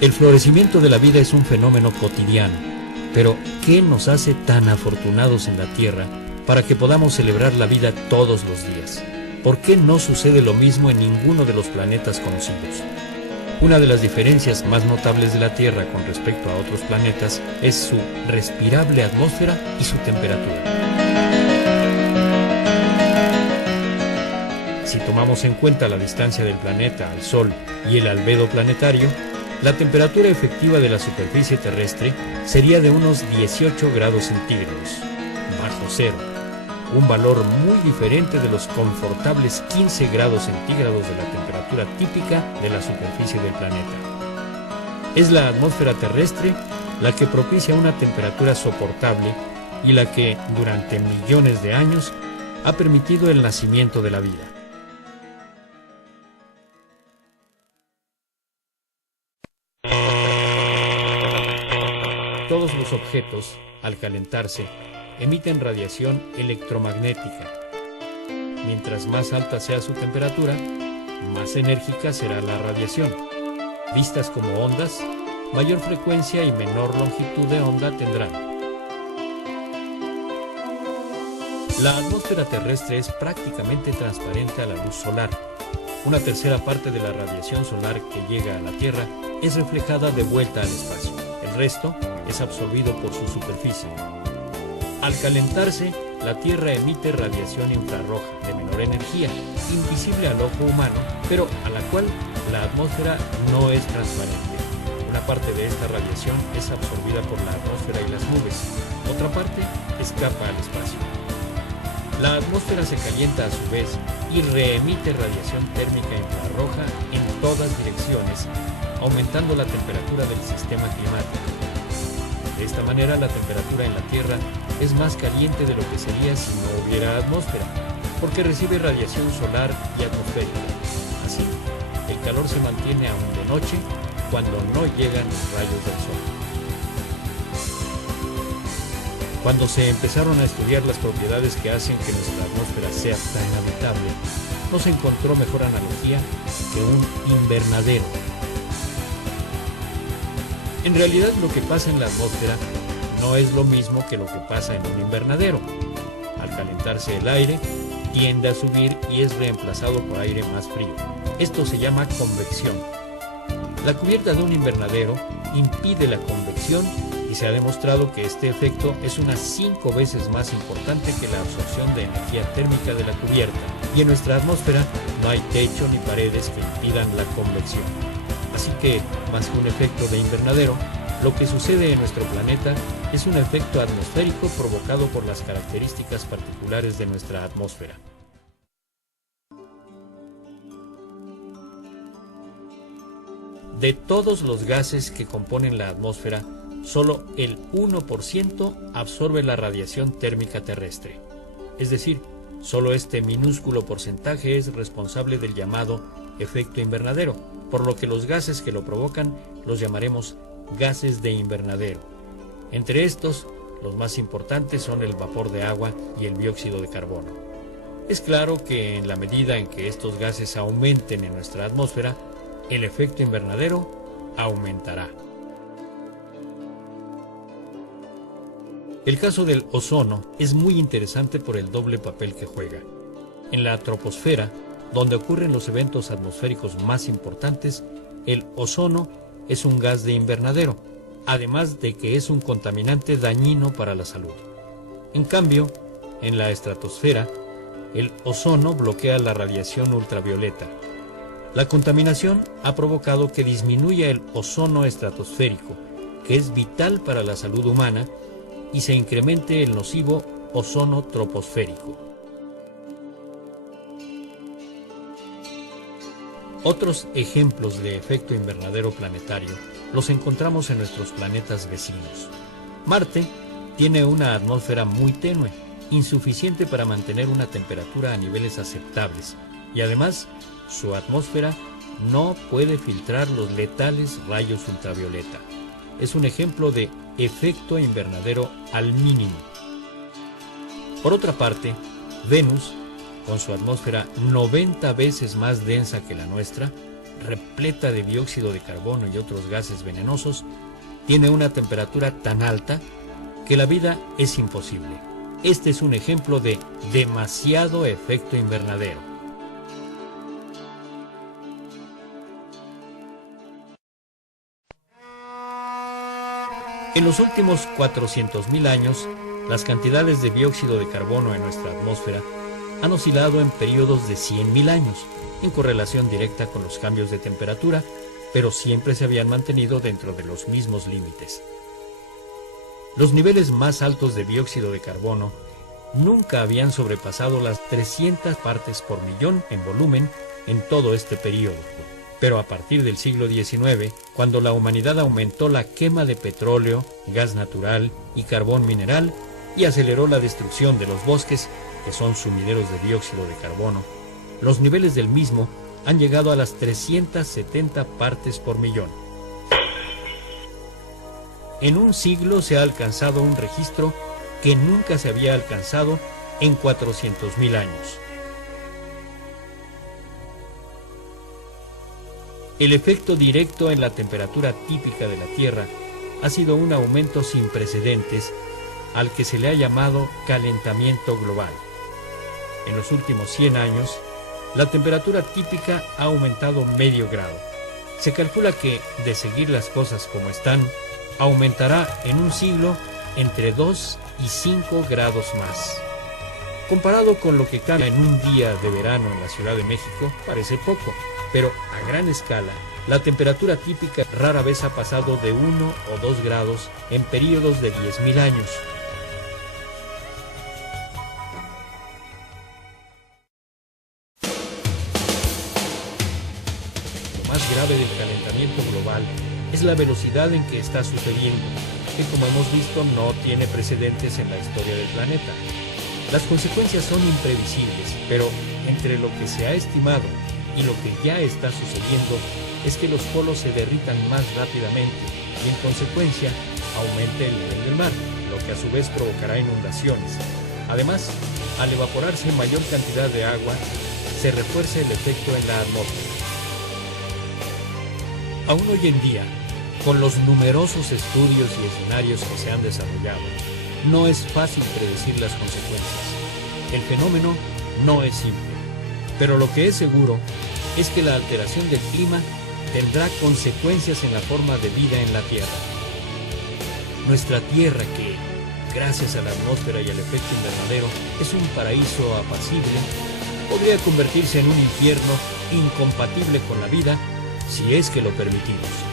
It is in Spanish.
El florecimiento de la vida es un fenómeno cotidiano, pero ¿qué nos hace tan afortunados en la Tierra para que podamos celebrar la vida todos los días? ¿Por qué no sucede lo mismo en ninguno de los planetas conocidos? Una de las diferencias más notables de la Tierra con respecto a otros planetas es su respirable atmósfera y su temperatura. Si tomamos en cuenta la distancia del planeta al Sol y el albedo planetario, la temperatura efectiva de la superficie terrestre sería de unos 18 grados centígrados, bajo cero, un valor muy diferente de los confortables 15 grados centígrados de la temperatura típica de la superficie del planeta. Es la atmósfera terrestre la que propicia una temperatura soportable y la que, durante millones de años, ha permitido el nacimiento de la vida. Todos los objetos, al calentarse, emiten radiación electromagnética. Mientras más alta sea su temperatura, más enérgica será la radiación. Vistas como ondas, mayor frecuencia y menor longitud de onda tendrán. La atmósfera terrestre es prácticamente transparente a la luz solar. Una tercera parte de la radiación solar que llega a la Tierra es reflejada de vuelta al espacio. El resto es absorbido por su superficie. Al calentarse, la Tierra emite radiación infrarroja de menor energía, invisible al ojo humano, pero a la cual la atmósfera no es transparente. Una parte de esta radiación es absorbida por la atmósfera y las nubes, otra parte escapa al espacio. La atmósfera se calienta a su vez y reemite radiación térmica infrarroja en todas direcciones, aumentando la temperatura del sistema climático. De esta manera, la temperatura en la Tierra es más caliente de lo que sería si no hubiera atmósfera, porque recibe radiación solar y atmosférica. Así, el calor se mantiene aún de noche cuando no llegan los rayos del sol. Cuando se empezaron a estudiar las propiedades que hacen que nuestra atmósfera sea tan habitable, no se encontró mejor analogía que un invernadero. En realidad, lo que pasa en la atmósfera no es lo mismo que lo que pasa en un invernadero. Al calentarse el aire, tiende a subir y es reemplazado por aire más frío. Esto se llama convección. La cubierta de un invernadero impide la convección y se ha demostrado que este efecto es unas 5 veces más importante que la absorción de energía térmica de la cubierta. Y en nuestra atmósfera no hay techo ni paredes que impidan la convección. Así que, más que un efecto de invernadero, lo que sucede en nuestro planeta es un efecto atmosférico provocado por las características particulares de nuestra atmósfera. De todos los gases que componen la atmósfera, solo el 1% absorbe la radiación térmica terrestre. Es decir, solo este minúsculo porcentaje es responsable del llamado efecto invernadero, por lo que los gases que lo provocan los llamaremos gases de invernadero. Entre estos, los más importantes son el vapor de agua y el dióxido de carbono. Es claro que en la medida en que estos gases aumenten en nuestra atmósfera, el efecto invernadero aumentará. El caso del ozono es muy interesante por el doble papel que juega. En la troposfera, donde ocurren los eventos atmosféricos más importantes, el ozono es un gas de invernadero, además de que es un contaminante dañino para la salud. En cambio, en la estratosfera, el ozono bloquea la radiación ultravioleta. La contaminación ha provocado que disminuya el ozono estratosférico, que es vital para la salud humana, y se incremente el nocivo ozono troposférico. Otros ejemplos de efecto invernadero planetario los encontramos en nuestros planetas vecinos. Marte tiene una atmósfera muy tenue, insuficiente para mantener una temperatura a niveles aceptables, y además su atmósfera no puede filtrar los letales rayos ultravioleta. Es un ejemplo de efecto invernadero al mínimo. Por otra parte, Venus, con su atmósfera 90 veces más densa que la nuestra, repleta de dióxido de carbono y otros gases venenosos, tiene una temperatura tan alta que la vida es imposible. Este es un ejemplo de demasiado efecto invernadero. En los últimos 400.000 años, las cantidades de dióxido de carbono en nuestra atmósfera han oscilado en periodos de 100.000 años, en correlación directa con los cambios de temperatura, pero siempre se habían mantenido dentro de los mismos límites. Los niveles más altos de dióxido de carbono nunca habían sobrepasado las 300 partes por millón en volumen en todo este periodo. Pero a partir del siglo XIX, cuando la humanidad aumentó la quema de petróleo, gas natural y carbón mineral y aceleró la destrucción de los bosques, que son sumideros de dióxido de carbono, los niveles del mismo han llegado a las 370 partes por millón. En un siglo se ha alcanzado un registro que nunca se había alcanzado en 400.000 años. El efecto directo en la temperatura típica de la Tierra ha sido un aumento sin precedentes al que se le ha llamado calentamiento global. En los últimos 100 años, la temperatura típica ha aumentado medio grado. Se calcula que, de seguir las cosas como están, aumentará en un siglo entre 2 y 5 grados más. Comparado con lo que cambia en un día de verano en la Ciudad de México, parece poco, pero a gran escala, la temperatura típica rara vez ha pasado de 1 o 2 grados en periodos de 10.000 años. Lo más grave del calentamiento global es la velocidad en que está sucediendo, que como hemos visto no tiene precedentes en la historia del planeta. Las consecuencias son imprevisibles, pero entre lo que se ha estimado y lo que ya está sucediendo es que los polos se derritan más rápidamente y en consecuencia aumente el nivel del mar, lo que a su vez provocará inundaciones. Además, al evaporarse mayor cantidad de agua, se refuerza el efecto en la atmósfera. Aún hoy en día, con los numerosos estudios y escenarios que se han desarrollado, no es fácil predecir las consecuencias. El fenómeno no es simple, pero lo que es seguro es que la alteración del clima tendrá consecuencias en la forma de vida en la Tierra. Nuestra Tierra, que, gracias a la atmósfera y al efecto invernadero, es un paraíso apacible, podría convertirse en un infierno incompatible con la vida si es que lo permitimos.